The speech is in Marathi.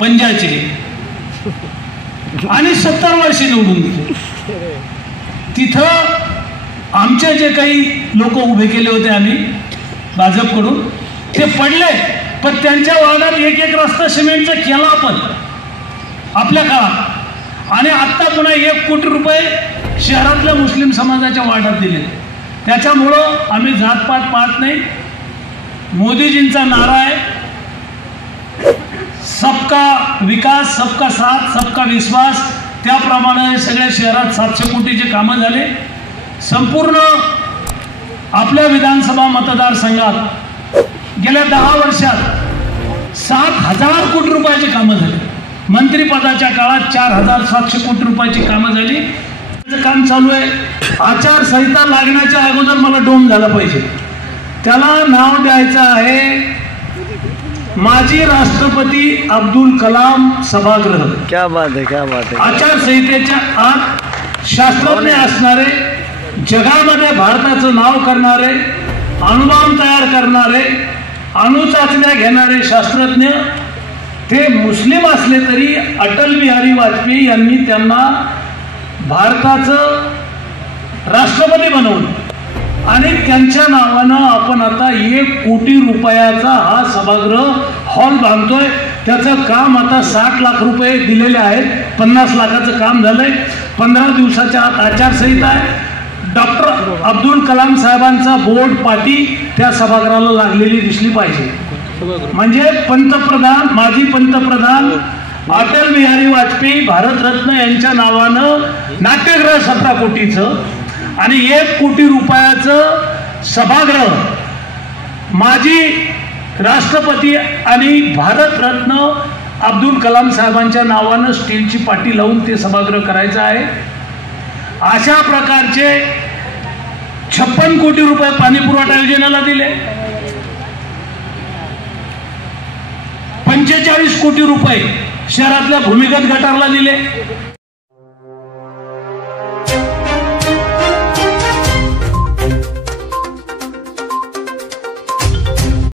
पंजाचे आणि 70 वर्षे निवडून दिले. तिथं आमचे जे काही लोक उभे केले होते आम्ही भाजपकडून ते पडले, पण त्यांच्या वार्डात एक रस्ता सिमेंटचा केला आपण आपल्या काळात. आणि आत्ता पुन्हा 1 कोटी रुपये शहरातल्या मुस्लिम समाजाच्या वार्डात दिले. त्याच्यामुळं आम्ही जातपात पाहत नाही. मोदीजींचा नारा आहे सबका विकास, सबका साथ, सबका विश्वास. त्याप्रमाणे सगळ्या शहरात 700 कोटीचे कामं झाले. संपूर्ण आपल्या विधानसभा मतदारसंघात गेल्या 10 वर्षात 7,000 कोटी रुपयाची कामं झाली. मंत्रिपदाच्या काळात 4,700 कोटी रुपयाची कामं झाली. काम चालू आहे. आचारसंहिता लागण्याच्या अगोदर मला डोम झाला पाहिजे. त्याला नाव द्यायचं आहे माजी राष्ट्रपती अब्दुल कलाम सभागृह. क्या बात है, क्या बात है. आचारसंहितेच्या आत शास्त्रज्ञ असणारे, जगामध्ये भारताचं नाव करणारे, अणुबॉम्ब तयार करणारे, अणुचाचण्या घेणारे शास्त्रज्ञ, ते मुस्लिम असले तरी अटल बिहारी वाजपेयी यांनी त्यांना भारताचं राष्ट्रपती बनवलं आणि त्यांच्या नावानं आपण आता 1 कोटी रुपयाचा हा सभागृह हॉल बांधतोय. त्याचं काम आता 60 लाख रुपये दिलेले आहेत. 50 लाखाचं काम झालंय. 15 दिवसाच्या आत आचारसंहिता आहे. डॉक्टर अब्दुल कलाम साहेबांचा बोर्ड पाटी त्या सभागृहाला लागलेली दिसली पाहिजे. म्हणजे पंतप्रधान, माजी पंतप्रधान अटल बिहारी वाजपेयी भारतरत्न यांच्या नावानं नाट्यगृह 17 कोटीचं आणि 1 कोटी रुपयाचं सभागृह, माजी राष्ट्रपती आणि भारतरत्न अब्दुल कलाम साहेबांच्या नावानं स्टीलची पाटी लावून ते सभागृह करायचं आहे. अशा प्रकारचे 56 कोटी रुपये पाणी पुरवठा योजनेला दिले. 45 कोटी रुपये शहरातल्या भूमिगत गटारला दिले.